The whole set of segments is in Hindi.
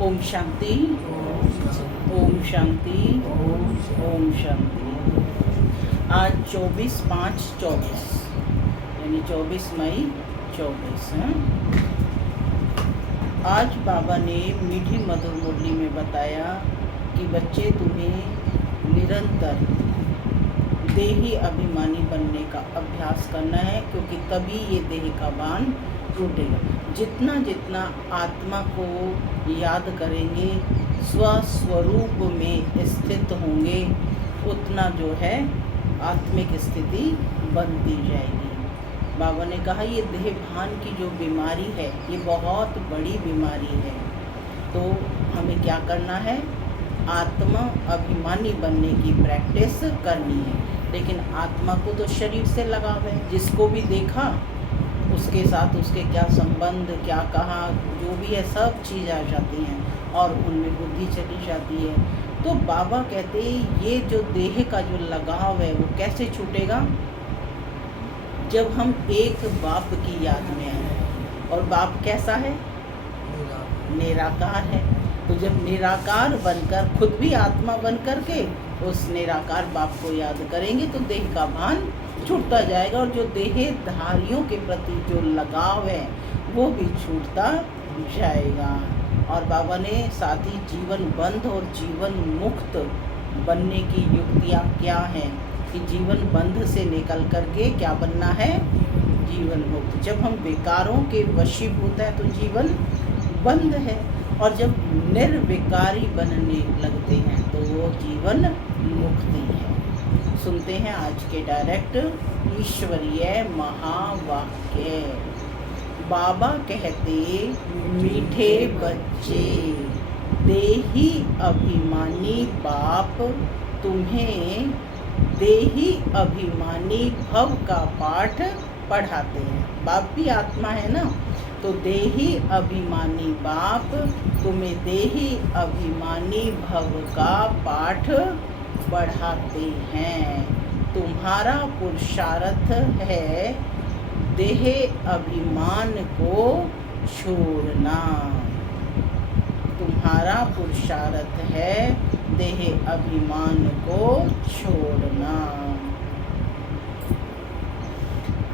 ओम शांति, ओम शांति, ओम शांति। आज 24/5/24 यानी 24 मई 24 है। आज बाबा ने मीठी मधुर मुरली में बताया कि बच्चे तुम्हें निरंतर देही अभिमानी बनने का अभ्यास करना है, क्योंकि तभी ये देह का भान टूटेगा। जितना जितना आत्मा को याद करेंगे, स्वस्वरूप में स्थित होंगे, उतना जो है आत्मिक स्थिति बनती जाएगी। बाबा ने कहा ये देह भान की जो बीमारी है ये बहुत बड़ी बीमारी है। तो हमें क्या करना है? आत्मा अभिमानी बनने की प्रैक्टिस करनी है। लेकिन आत्मा को तो शरीर से लगाव है, जिसको भी देखा उसके साथ उसके क्या संबंध, क्या कहा, जो भी है सब चीज़ आ जाती हैं और उनमें बुद्धि चली जाती है। तो बाबा कहते हैं ये जो देह का जो लगाव है वो कैसे छूटेगा? जब हम एक बाप की याद में आए। और बाप कैसा है? निराकार है। तो जब निराकार बनकर खुद भी आत्मा बन कर के उस निराकार बाप को याद करेंगे तो देह का भान छूटता जाएगा, और जो देहधारियों के प्रति जो लगाव है वो भी छूटता जाएगा। और बाबा ने साथ ही जीवन बंध और जीवन मुक्त बनने की युक्तियाँ क्या हैं कि जीवन बंध से निकल करके क्या बनना है? जीवन मुक्त। जब हम विकारों के वशीभूत हैं तो जीवन बंध है, और जब निर्विकारी बनने लगते हैं तो वो जीवन मुक्ति है। सुनते हैं आज के डायरेक्ट ईश्वरीय महावाक्य। बाबा कहते मीठे बच्चे, देही अभिमानी बाप तुम्हें देही अभिमानी भव का पाठ पढ़ाते हैं। बाप भी आत्मा है ना, तो देही अभिमानी बाप तुम्हें देही अभिमानी भव का पाठ पढ़ाते हैं। तुम्हारा पुरुषार्थ है देह अभिमान को छोड़ना। तुम्हारा पुरुषार्थ है देह अभिमान को छोड़ना।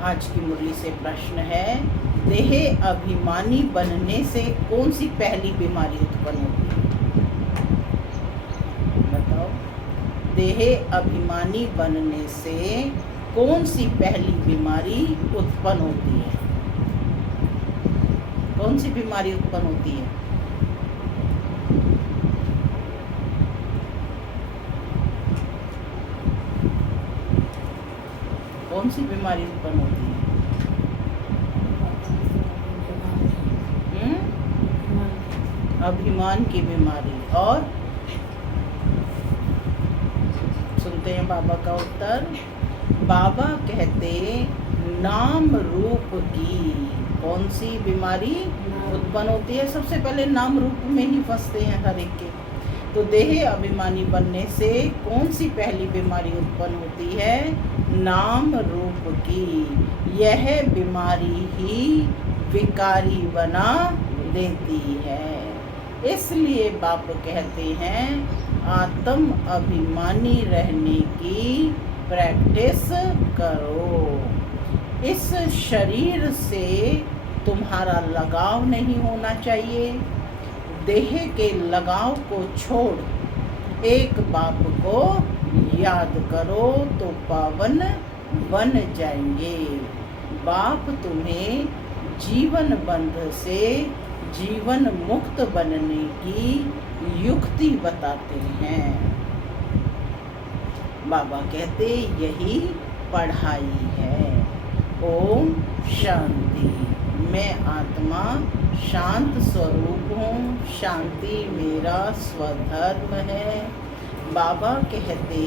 आज की मुरली से प्रश्न है, देह अभिमानी बनने से कौन सी पहली बीमारी उत्पन्न होती है? बताओ। देह अभिमानी बनने से कौन सी पहली बीमारी उत्पन्न होती है? कौन सी बीमारी उत्पन्न होती है? कौन सी बीमारी उत्पन्न होती है? अभिमान की बीमारी। और सुनते हैं बाबा का उत्तर। बाबा कहते नाम रूप की कौन सी बीमारी उत्पन्न होती है? सबसे पहले नाम रूप में ही फंसते हैं हर एक के। तो देह अभिमानी बनने से कौन सी पहली बीमारी उत्पन्न होती है? नाम रूप की। यह बीमारी ही विकारी बना देती है। इसलिए बाप कहते हैं आत्म अभिमानी रहने की प्रैक्टिस करो। इस शरीर से तुम्हारा लगाव नहीं होना चाहिए। देह के लगाव को छोड़ एक बाप को याद करो तो पावन बन जाएंगे। बाप तुम्हें जीवन बंध से जीवन मुक्त बनने की युक्ति बताते हैं। बाबा कहते यही पढ़ाई है। ओम शांति। मैं आत्मा शांत स्वरूप हूँ, शांति मेरा स्वधर्म है। बाबा कहते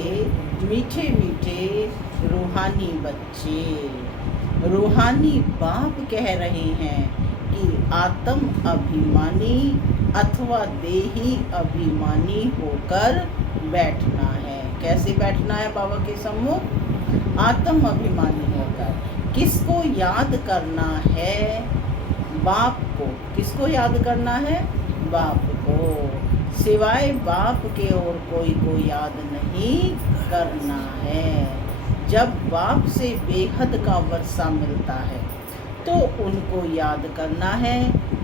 मीठे मीठे रूहानी बच्चे, रूहानी बाप कह रहे हैं कि आत्म अभिमानी अथवा देही अभिमानी होकर बैठना है। कैसे बैठना है बाबा के सम्मुख? आत्म अभिमानी होकर। किसको याद करना है? बाप को। किसको याद करना है? बाप को, सिवाय बाप के और कोई को याद नहीं करना है। जब बाप से बेहद का वर्षा मिलता है तो उनको याद करना है।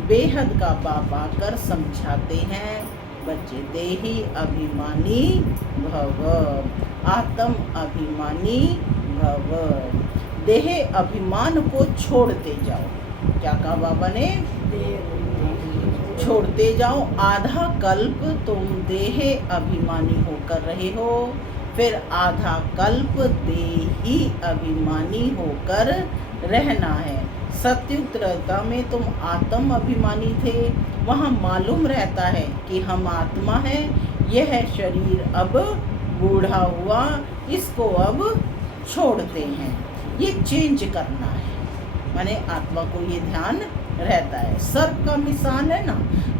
बेहद का बाप आकर समझाते हैं, बच्चे देही अभिमानी भव, आत्म अभिमानी भव। देह अभिमान को छोड़ते जाओ। क्या कहा बाबा ने? छोड़ते जाओ। आधा कल्प तुम देह अभिमानी होकर रहे हो, फिर आधा कल्प देही अभिमानी होकर रहना है। सत्युग त्रेता में तुम आत्म अभिमानी थे, वहाँ मालूम रहता है कि हम आत्मा है, यह शरीर अब बूढ़ा हुआ, इसको अब छोड़ते हैं। ये चेंज करना है, माने आत्मा को ये ध्यान रहता है। सर्प का मिसाल है ना,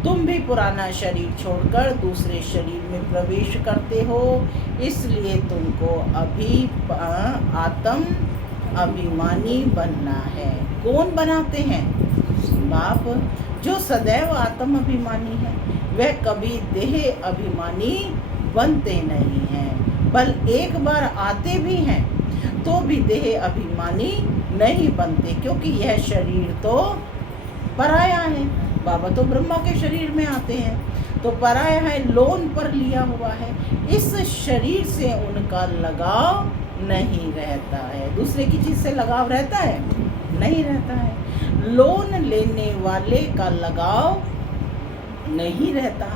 तुम भी पुराना शरीर छोड़कर दूसरे शरीर में प्रवेश करते हो, इसलिए तुमको अभी आत्म अभिमानी बनना है। कौन बनाते हैं? बाप। जो सदैव आत्म अभिमानी है वह कभी देह अभिमानी बनते नहीं हैं, बल एक बार आते भी हैं तो भी देह अभिमानी नहीं बनते, क्योंकि यह शरीर तो पराया है। बाबा तो ब्रह्मा के शरीर में आते हैं तो पराया है, लोन पर लिया हुआ है। इस शरीर से उनका लगाव नहीं रहता है। दूसरे की चीज से लगाव रहता है? नहीं रहता है। लोन लेने वाले का लगाव नहीं रहता।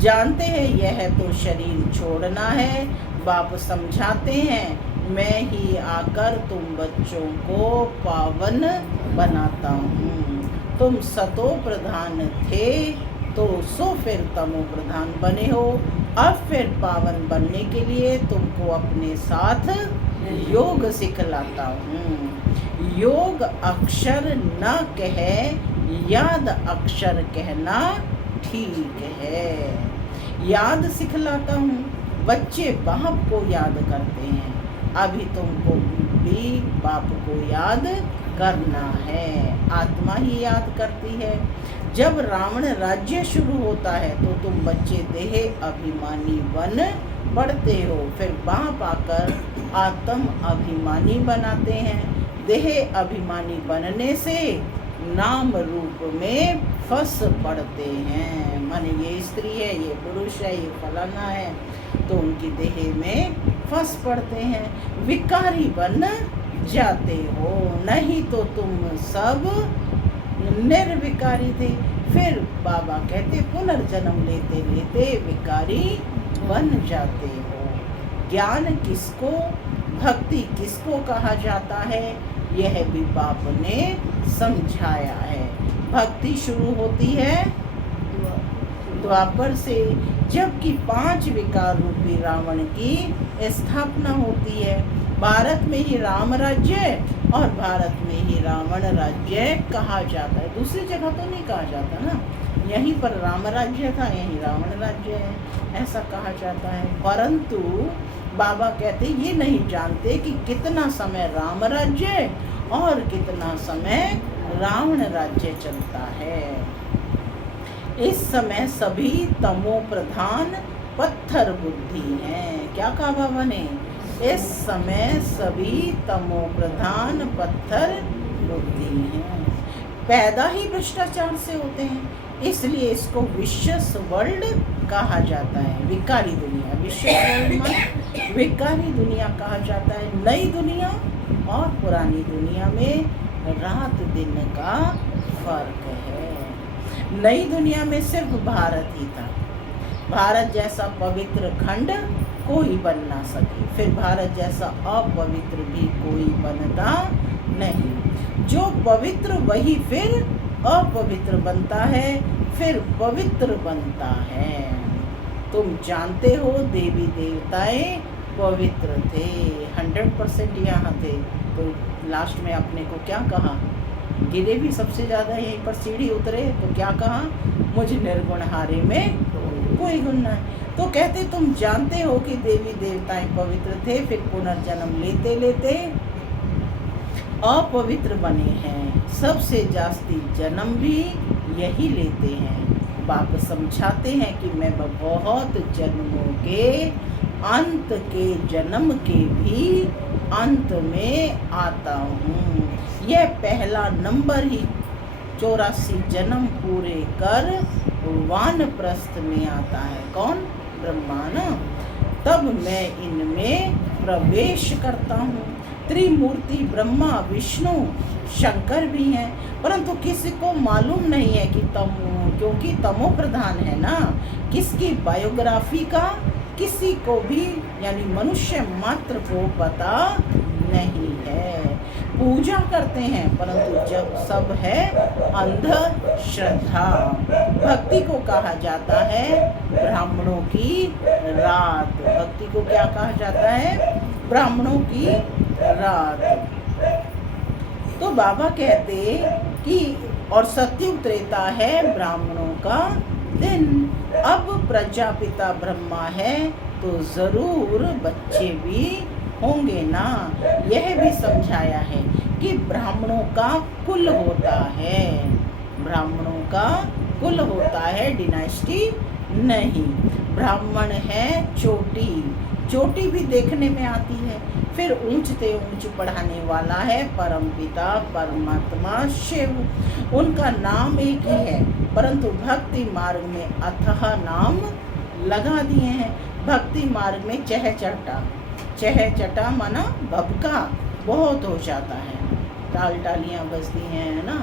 जानते हैं यह तो शरीर छोड़ना है। बाप समझाते हैं, मैं ही आकर तुम बच्चों को पावन बनाता हूँ। तुम सतो प्रधान थे तो सो फिर तमो प्रधान बने हो। अब फिर पावन बनने के लिए तुमको अपने साथ योग सिखलाता हूँ। योग अक्षर न कहे, याद अक्षर कहना ठीक है। याद सिखलाता हूँ। बच्चे बाप को याद करते हैं, अभी तुमको भी बाप को याद करना है। आत्मा ही याद करती है। जब रावण राज्य शुरू होता है तो तुम बच्चे देह अभिमानी बन पड़ते हो, फिर बाप आकर आत्म अभिमानी बनाते हैं। देह अभिमानी बनने से नाम रूप में फंस पड़ते हैं। माने ये स्त्री है, ये पुरुष है, ये फलाना है, तो उनकी देह में फंस पड़ते हैं, विकारी बन जाते हो। नहीं तो तुम सब निर्विकारी थे। फिर बाबा कहते पुनर्जन्म लेते लेते विकारी बन जाते हो। ज्ञान किसको, भक्ति किसको कहा जाता है, यह भी बाप ने समझाया है। भक्ति शुरू होती है द्वापर से, जबकि 5 विकार रूपी रावण की स्थापना होती है। भारत में ही राम राज्य और भारत में ही रावण राज्य कहा जाता है। दूसरी जगह तो नहीं कहा जाता ना, यहीं पर राम राज्य था, यहीं रावण राज्य है, ऐसा कहा जाता है। परंतु बाबा कहते ये नहीं जानते कि कितना समय राम राज्य और कितना समय रावण राज्य चलता है। इस समय सभी तमो प्रधान पत्थर बुद्धि हैं। क्या कहा बाबा ने? इस समय सभी तमो प्रधान पत्थर बुद्धि हैं। पैदा ही भ्रष्टाचार से होते हैं, इसलिए इसको विशेष वर्ल्ड कहा जाता है। विकारी दुनिया, विशेष वर्ल्ड विकारी दुनिया कहा जाता है। नई दुनिया और पुरानी दुनिया में रात दिन का फर्क है। नई दुनिया में सिर्फ भारत ही था। भारत जैसा पवित्र खंड कोई बन ना सके, फिर भारत जैसा अपवित्र भी कोई बनता नहीं। जो पवित्र वही फिर अपवित्र बनता है, फिर पवित्र बनता है। तुम जानते हो देवी देवताएं पवित्र थे, 100% यहाँ थे। तो लास्ट में अपने को क्या कहा? गिरे भी सबसे ज़्यादा यहीं पर सीढ़ी उतरे तो क्या कहा? मुझ निर्गुण हारे में कोई गुण नहीं। तो कहते तुम जानते हो कि देवी देवताएं पवित्र थे, फिर पुनर्जन्म लेते लेते अपवित्र बने हैं। सबसे जास्ती जन्म भी यही लेते हैं। बाप समझाते हैं कि मैं बहुत जन्मों के अंत के जन्म के भी अंत में आता हूँ। यह पहला नंबर ही 84 जन्म पूरे कर वानप्रस्थ में आता है। कौन? ब्रह्मा ना। तब मैं इनमें प्रवेश करता हूँ। त्रिमूर्ति ब्रह्मा विष्णु शंकर भी हैं, परंतु किसी को मालूम नहीं है कि क्योंकि तमो प्रधान है ना, किसकी बायोग्राफी का किसी को भी यानी मनुष्य मात्र को पता नहीं है। पूजा करते हैं परंतु जब सब है अंधश्रद्धा। भक्ति को कहा जाता है ब्राह्मणों की रात। भक्ति को क्या कहा जाता है? ब्राह्मणों की रात। तो बाबा कहते कि और सत्युग त्रेता है ब्राह्मणों का दिन। अब प्रजापिता ब्रह्मा है तो जरूर बच्चे भी होंगे ना। यह भी समझाया है कि ब्राह्मणों का कुल होता है, ब्राह्मणों का कुल होता है, डिनास्टी नहीं। ब्राह्मण है चोटी, चोटी भी देखने में आती है। फिर ऊंचते ऊंच पढ़ाने वाला है परमपिता परमात्मा शिव। उनका नाम एक ही है, परंतु भक्ति मार्ग में अथाह नाम लगा दिए हैं। भक्ति मार्ग में चह चटा माना भबका बहुत हो जाता है। तालियां बजती हैं ना,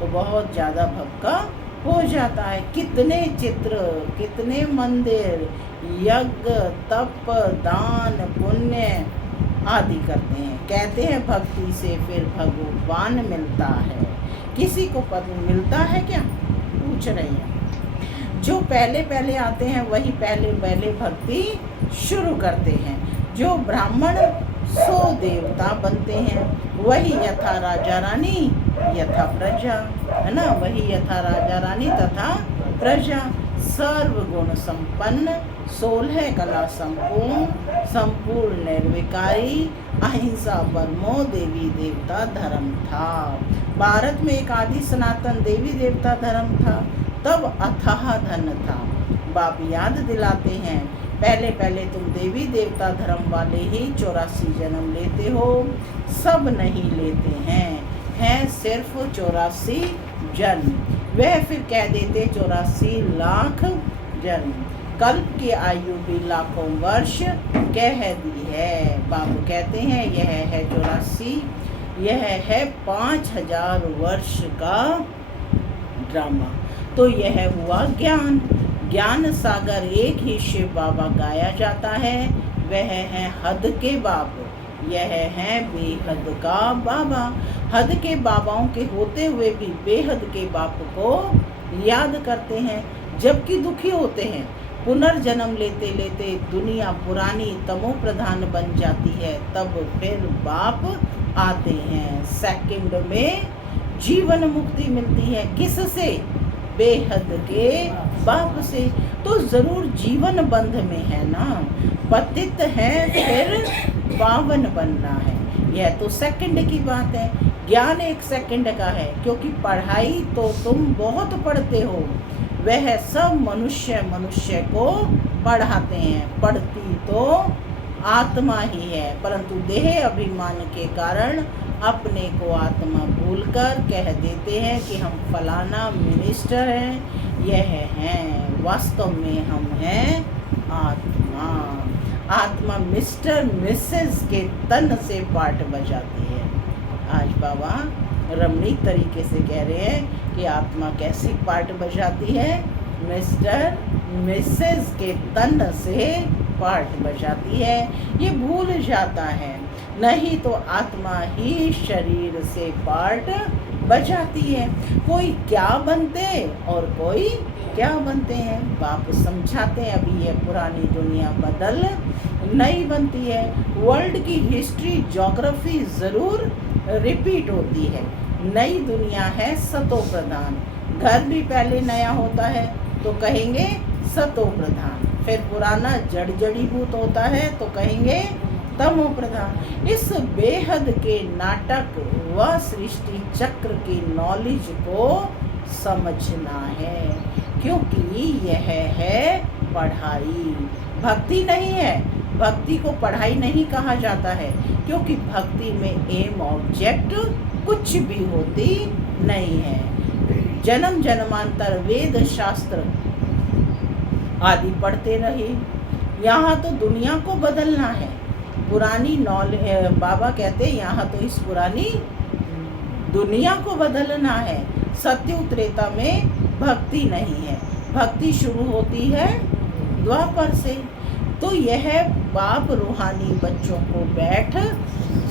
तो बहुत ज़्यादा भबका हो जाता है। कितने चित्र, कितने मंदिर, यज्ञ, तप, दान, पुण्य आदि करते हैं। कहते हैं भक्ति से फिर भगवान मिलता है। किसी को पद मिलता है क्या? पूछ रहे हैं। जो पहले पहले आते हैं वही पहले भक्ति शुरू करते हैं। जो ब्राह्मण सो देवता बनते हैं, वही यथा राजा रानी यथा प्रजा, है ना, वही यथा राजा रानी तथा प्रजा। सर्वगुण संपन्न, 16 कला संपूर्ण निर्विकारी, अहिंसा परमो देवी देवता धर्म था। भारत में एक आदि सनातन देवी देवता धर्म था, तब अथाह धन था। बाप याद दिलाते हैं, पहले तुम देवी देवता धर्म वाले ही 84 जन्म लेते हो, सब नहीं लेते हैं सिर्फ 84 जन्म। वह फिर कह देते 84 लाख जन्म। कल्प की आयु भी लाखों वर्ष कह दी है। बाबू कहते हैं यह है 84, यह है 5000 वर्ष का ड्रामा। तो यह हुआ ज्ञान। ज्ञान सागर एक ही शिव बाबा गाया जाता है, वह है हद के बाप, यह है बेहद का बाबा। हद के बाबाओं के होते हुए भी बेहद के बाप को याद करते हैं, जबकि दुखी होते हैं। पुनर्जन्म लेते लेते दुनिया पुरानी तमो प्रधान बन जाती है, तब फिर बाप आते हैं। सेकंड में जीवन मुक्ति मिलती है। किससे? बेहद के बाप से। तो जरूर जीवन बंध में है ना, पतित है फिर पावन बनना है। यह तो सेकंड की बात है। ज्ञान 1 सेकंड का है, क्योंकि पढ़ाई तो तुम बहुत पढ़ते हो, वह सब मनुष्य को पढ़ाते हैं। पढ़ती तो आत्मा ही है, परंतु देह अभिमान के कारण अपने को आत्मा भूलकर कह देते हैं कि हम फलाना मिनिस्टर हैं, यह हैं। वास्तव में हम हैं आत्मा। आत्मा मिस्टर मिसेस के तन से पार्ट बजाती है। आज बाबा रमणीक तरीके से कह रहे हैं कि आत्मा कैसे पार्ट बजाती है? मिस्टर मिसेस के तन से पार्ट बजाती है। ये भूल जाता है, नहीं तो आत्मा ही शरीर से पार्ट बजाती है। कोई क्या बनते और कोई क्या बनते हैं, बाप समझाते हैं। अभी ये पुरानी दुनिया बदल नई बनती है। वर्ल्ड की हिस्ट्री ज्योग्राफी ज़रूर रिपीट होती है। नई दुनिया है सतो प्रधान। घर भी पहले नया होता है तो कहेंगे सतो प्रधान, फिर पुराना जड़ीभूत होता है तो कहेंगे तमो प्रधान। इस बेहद के नाटक व सृष्टि चक्र की नॉलेज को समझना है क्योंकि यह है पढ़ाई, भक्ति नहीं है। भक्ति को पढ़ाई नहीं कहा जाता है, क्योंकि भक्ति में एम ऑब्जेक्ट कुछ भी होती नहीं है। जन्म जन्मांतर वेद शास्त्र आदि पढ़ते रहे, यहाँ तो दुनिया को बदलना है। पुरानी नॉलेज, बाबा कहते हैं यहाँ तो इस पुरानी दुनिया को बदलना है। सत्य त्रेता में भक्ति नहीं है, भक्ति शुरू होती है द्वापर से। तो यह बाप रूहानी बच्चों को बैठ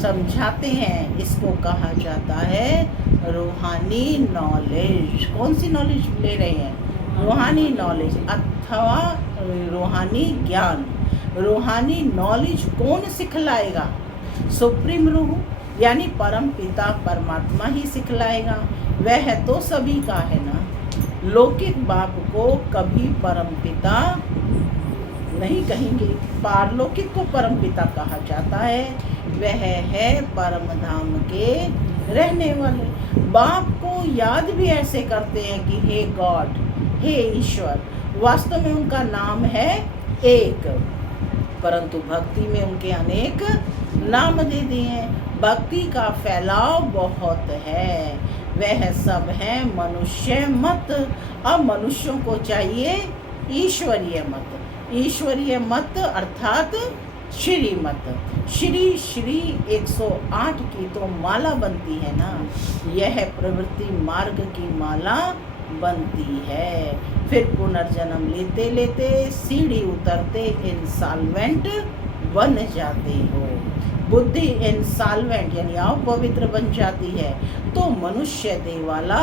समझाते हैं। इसको कहा जाता है रूहानी नॉलेज। कौन सी नॉलेज ले रहे हैं? रूहानी नॉलेज अथवा रूहानी ज्ञान। रूहानी नॉलेज कौन सिखलाएगा? सुप्रीम रूह यानी परम पिता परमात्मा ही सिखलाएगा। वह तो सभी का है ना। लौकिक बाप को कभी परम पिता नहीं कहेंगे, पारलौकिक को परम पिता कहा जाता है। वह है परम धाम के रहने वाले। बाप को याद भी ऐसे करते हैं कि हे गॉड, हे ईश्वर। वास्तव में उनका नाम है एक, परंतु भक्ति में उनके अनेक नाम दे दिए हैं। भक्ति का फैलाव बहुत है। वह सब है मनुष्य मत। अब मनुष्यों को चाहिए ईश्वरीय मत। ईश्वरीय मत अर्थात श्री मत। श्री श्री 108 की तो माला बनती है ना। यह प्रवृत्ति मार्ग की माला बनती है। फिर पुनर्जन्म लेते लेते सीढ़ी उतरते इंसॉल्वेंट बन जाते हो। बुद्धि इंसॉल्वेंट यानी अपवित्र बन जाती है, तो मनुष्य देवाला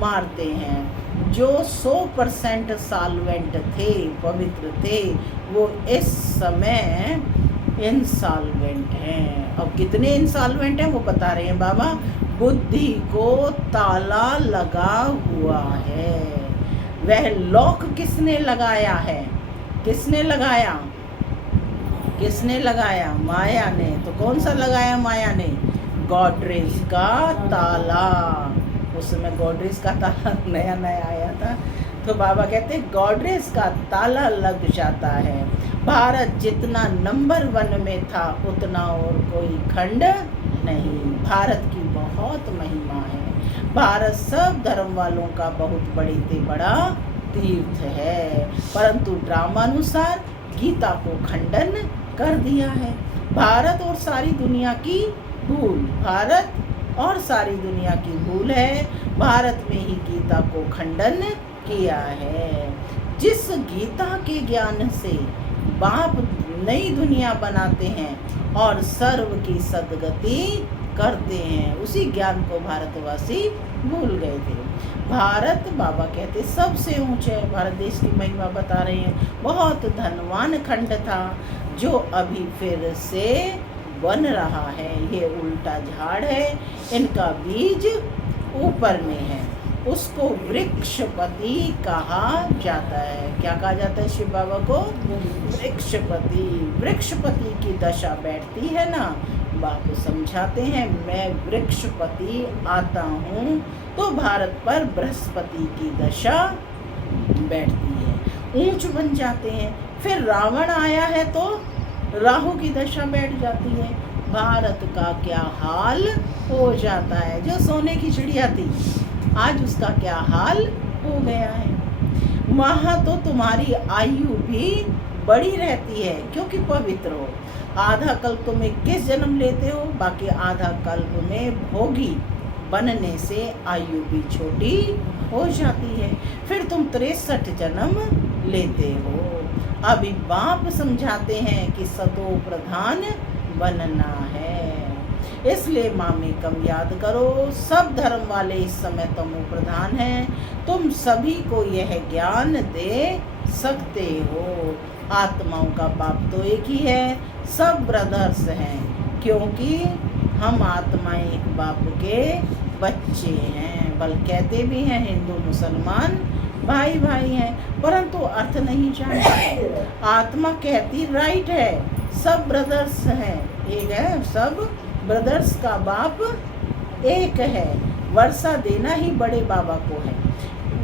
मारते हैं। जो 100% सॉल्वेंट थे, पवित्र थे, वो इस समय इंसॉल्वेंट हैं। अब कितने इंसॉल्वेंट हैं वो बता रहे हैं बाबा। बुद्धि को ताला लगा हुआ है। वह लॉक किसने लगाया है? किसने लगाया? किसने लगाया? माया ने। तो कौन सा लगाया माया ने? गॉडरेज का ताला। उस समय गॉडरेज का ताला नया नया आया था, तो बाबा कहते गॉडरेज का ताला लग जाता है। भारत जितना नंबर 1 में था उतना और कोई खंड नहीं। भारत की बहुत महिमा है। भारत सब धर्म वालों का बहुत बड़े से बड़ा तीर्थ है, परंतु ड्रामानुसार गीता को खंडन कर दिया है। भारत और सारी दुनिया की भूल, भारत और सारी दुनिया की भूल है। भारत में ही गीता को खंडन किया है। जिस गीता के ज्ञान से बाप नई दुनिया बनाते हैं और सर्व की सदगति करते हैं, उसी ज्ञान को भारतवासी भूल गए थे। भारत बाबा कहते सबसे ऊंचे, भारत देश की महिमा बता रहे हैं। बहुत धनवान खंड था जो अभी फिर से बन रहा है। ये उल्टा झाड़ है, इनका बीज ऊपर में है। उसको वृक्षपति कहा जाता है। क्या कहा जाता है शिव बाबा को? वृक्षपति। वृक्षपति की दशा बैठती है ना, बापू समझाते हैं मैं वृक्षपति आता हूँ तो भारत पर बृहस्पति की दशा बैठती है, ऊंच बन जाते हैं। फिर रावण आया है तो राहु की दशा बैठ जाती है। भारत का क्या हाल हो जाता है। जो सोने की चिड़िया थी आज उसका क्या हाल हो गया है। वहाँ तो तुम्हारी आयु भी बड़ी रहती है क्योंकि पवित्र हो। आधा कल्प तुम 21 जन्म लेते हो, बाकी आधा कल्प में भोगी बनने से आयु भी छोटी हो जाती है। फिर तुम 63 जन्म लेते हो। अभी बाप समझाते हैं कि सतो प्रधान बनना है, इसलिए मामे कम याद करो। सब धर्म वाले इस समय तमो प्रधान हैं। तुम सभी को यह ज्ञान दे सकते हो। आत्माओं का बाप तो एक ही है, सब ब्रदर्स हैं, क्योंकि हम आत्माएं एक बाप के बच्चे हैं। बल कहते भी हैं हिंदू मुसलमान भाई भाई हैं, परंतु अर्थ नहीं जानते। आत्मा कहती राइट है, सब ब्रदर्स हैं, एक है। सब ब्रदर्स का बाप एक है। वर्षा देना ही बड़े बाबा को है।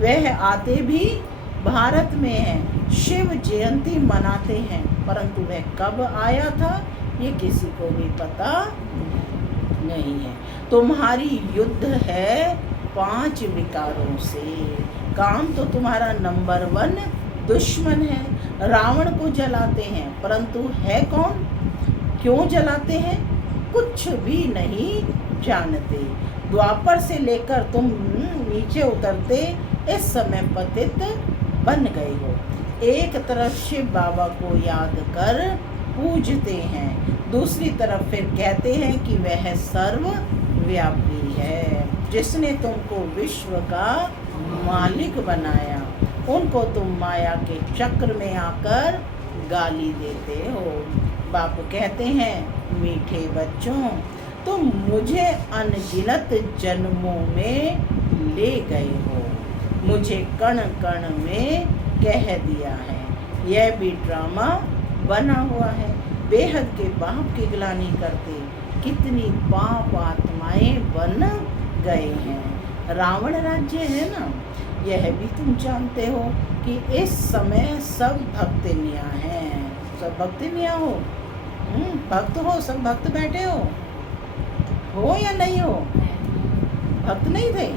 वह आते भी भारत में है। शिव जयंती मनाते हैं, परंतु वह कब आया था ये किसी को भी पता नहीं है। तुम्हारी युद्ध है 5 विकारों से। काम तो तुम्हारा नंबर 1 दुश्मन है। रावण को जलाते हैं, परंतु है कौन, क्यों जलाते हैं, कुछ भी नहीं जानते। द्वापर से लेकर तुम नीचे उतरते इस समय पतित बन गए हो। एक तरफ शिव बाबा को याद कर पूजते हैं, दूसरी तरफ फिर कहते हैं कि वह सर्वव्यापी है। जिसने तुमको विश्व का मालिक बनाया, उनको तुम माया के चक्र में आकर गाली देते हो। बाप कहते हैं, मीठे बच्चों, तुम मुझे अनगिनत जन्मों में ले गए हो, मुझे कण कण में कह दिया है। यह भी ड्रामा बना हुआ है। बेहद के बाप की गिलानी करते कितनी पाप आत्माएं बन गए हैं। रावण राज्य है ना, यह भी तुम जानते हो कि इस समय सब भक्तिनियाँ हैं। सब भक्तिनियाँ हो, भक्त हो, सब भक्त बैठे हो या नहीं हो? भक्त नहीं थे,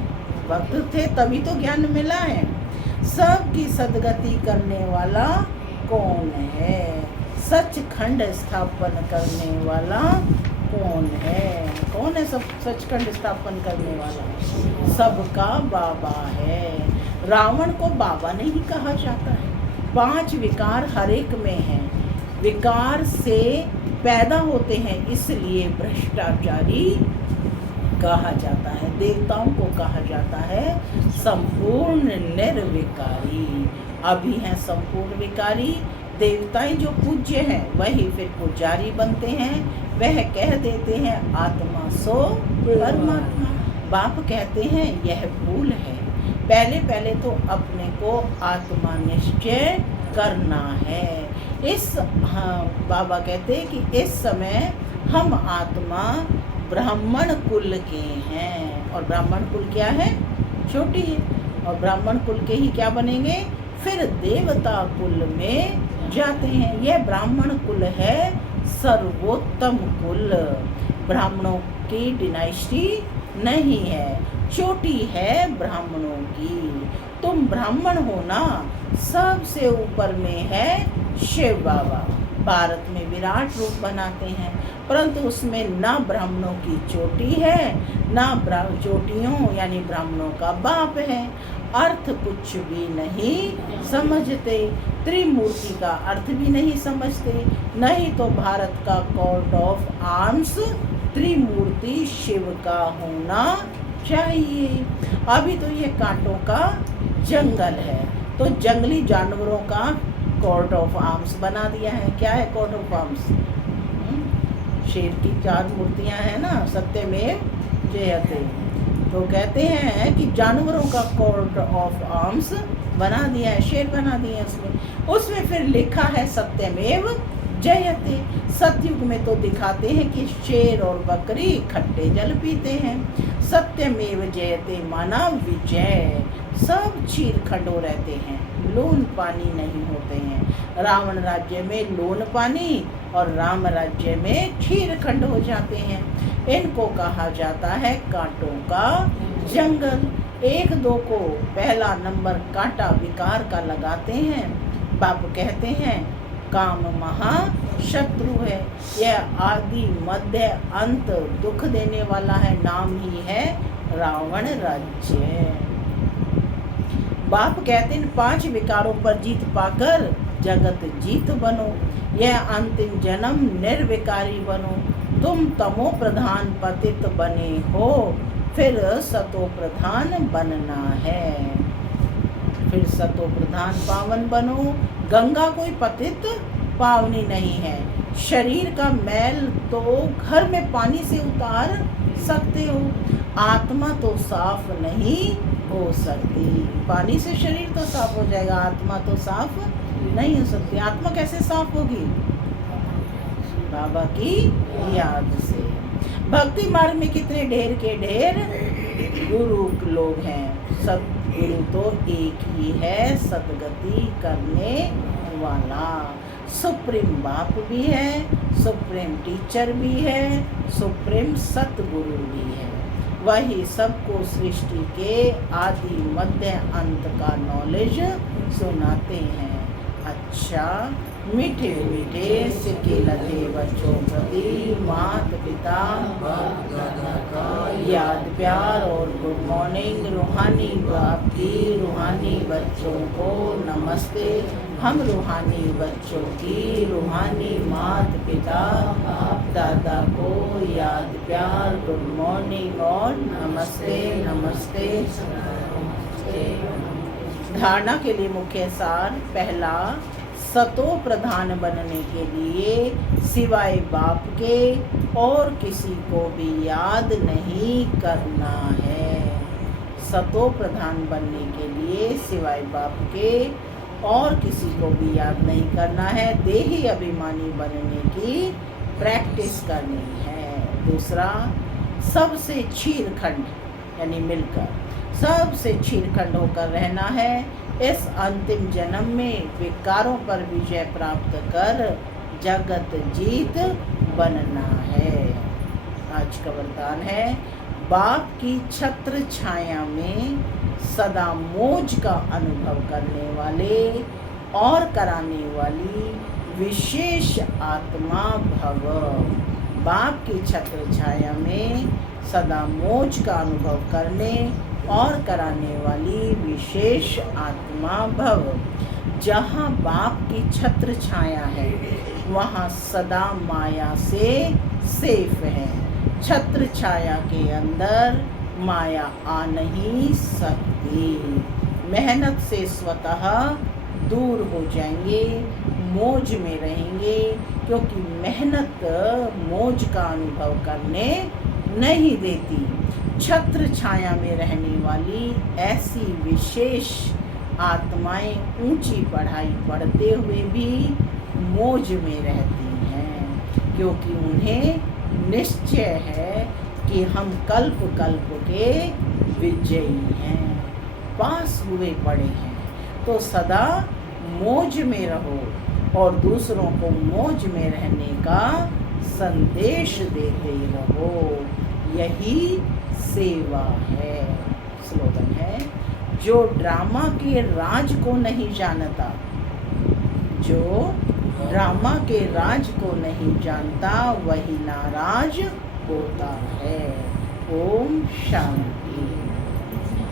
भक्त थे तभी तो ज्ञान मिला है। सबकी सदगति करने वाला कौन है? सचखंड स्थापन करने वाला कौन है? कौन है सब सचखंड स्थापन करने वाला? सबका बाबा है। रावण को बाबा नहीं कहा जाता है। 5 विकार हर एक में हैं। विकार से पैदा होते हैं, इसलिए भ्रष्टाचारी कहा जाता है। देवताओं को कहा जाता है संपूर्ण निर्विकारी। अभी हैं संपूर्ण विकारी। देवताएं जो पूज्य हैं वही फिर पुजारी बनते हैं। वह कह देते हैं आत्मा सो परमात्मा। बाप कहते हैं यह भूल है। पहले पहले तो अपने को आत्मा निश्चय करना है। बाबा कहते हैं कि इस समय हम आत्मा ब्राह्मण कुल के हैं, और ब्राह्मण कुल क्या है? छोटी है। और ब्राह्मण कुल के ही क्या बनेंगे? फिर देवता कुल में जाते हैं। यह ब्राह्मण कुल है सर्वोत्तम कुल। ब्राह्मणों की डिनाइस्टी नहीं है, चोटी है ब्राह्मणों की। तुम ब्राह्मण हो ना, सबसे ऊपर में है शिव बाबा। भारत में विराट रूप बनाते हैं, परंतु उसमें ना ब्राह्मणों की चोटी है, ना चोटियों यानी ब्राह्मणों का बाप है। अर्थ कुछ भी नहीं समझते, त्रिमूर्ति का अर्थ भी नहीं समझते। नहीं तो भारत का कोर्ट ऑफ आर्म्स त्रिमूर्ति शिव का होना चाहिए। अभी तो ये कांटों का जंगल है, तो जंगली जानवरों का कोर्ट ऑफ आर्म्स बना दिया है। क्या है कोर्ट ऑफ आर्म्स? शेर की 4 मूर्तियां हैं ना, सत्यमेव जयते। तो कहते हैं कि जानवरों का कोर्ट ऑफ आर्म्स बना दिया है, शेर बना दिए हैं उसमें फिर लिखा है सत्यमेव जयते। सतयुग में तो दिखाते हैं कि शेर और बकरी खट्टे जल पीते हैं। सत्यमेव जयते माना विजय। सब चीर खंडो रहते हैं, लोन पानी नहीं होते हैं। रावण राज्य में लोन पानी और राम राज्य में क्षीर खंड हो जाते हैं। इनको कहा जाता है कांटों का जंगल। 1-2 को पहला नंबर कांटा विकार का लगाते हैं। बाप कहते हैं काम महाशत्रु है। यह आदि मध्य अंत दुख देने वाला है। नाम ही है रावण राज्य। बाप कहते हैं 5 विकारों पर जीत पाकर जगत जीत बनो। यह अंतिम जन्म निर्विकारी बनो। तुम तमो प्रधान पतित बने हो, फिर सतो प्रधान बनना है। फिर सतो प्रधान पावन बनो। गंगा कोई पतित पावनी नहीं है। शरीर का मैल तो घर में पानी से उतार सकते हो, आत्मा तो साफ नहीं हो सकती। पानी से शरीर तो साफ हो जाएगा, आत्मा तो साफ नहीं हो सकती। आत्मा कैसे साफ होगी? बाबा की याद से। भक्ति मार्ग में कितने ढेर के ढेर गुरु लोग हैं। सब गुरु तो एक ही है सदगति करने वाला। सुप्रीम बाप भी है, सुप्रीम टीचर भी है, सुप्रीम सतगुरु भी है। वही सबको सृष्टि के आदि मध्य अंत का नॉलेज सुनाते हैं। अच्छा, मीठे मीठे सिक्के लगे बच्चों प्रति माता पिता बाप दादा का याद प्यार और गुड मॉर्निंग। रूहानी बाप की रूहानी बच्चों को नमस्ते। हम रूहानी बच्चों की रूहानी माता पिता बाप दादा को याद प्यार गुड मॉर्निंग और नमस्ते नमस्ते नमस्ते। धारणा के लिए मुख्य सार। पहला, सतो प्रधान बनने के लिए सिवाय बाप के और किसी को भी याद नहीं करना है। सतो प्रधान बनने के लिए सिवाय बाप के और किसी को भी याद नहीं करना है। देही अभिमानी बनने की प्रैक्टिस करनी है। दूसरा, सबसे चीरखंड यानी मिलकर सबसे चीरखंड होकर रहना है। इस अंतिम जन्म में विकारों पर विजय प्राप्त कर जगत जीत बनना है। आज का वरदान है, बाप की छत्र छाया में सदा मौज का अनुभव करने वाले और कराने वाली विशेष आत्मा भव। बाप की छत्र छाया में सदा मौज का अनुभव करने और कराने वाली विशेष आत्मा भव। जहाँ बाप की छत्र छाया है वहाँ सदा माया से सेफ है। छत्र छाया के अंदर माया आ नहीं सकती। मेहनत से स्वतः दूर हो जाएंगे, मौज में रहेंगे, क्योंकि मेहनत मौज का अनुभव करने नहीं देती। छत्र छाया में रहने वाली ऐसी विशेष आत्माएं ऊंची पढ़ाई पढ़ते हुए भी मौज में रहती हैं, क्योंकि उन्हें निश्चय है कि हम कल्प कल्प के विजयी हैं, पास हुए पड़े हैं। तो सदा मौज में रहो और दूसरों को मौज में रहने का संदेश देते रहो। यही सेवा है। स्लोगन है, जो ड्रामा के राज को नहीं जानता, जो ड्रामा के राज को नहीं जानता वही नाराज होता है। ओम शांति।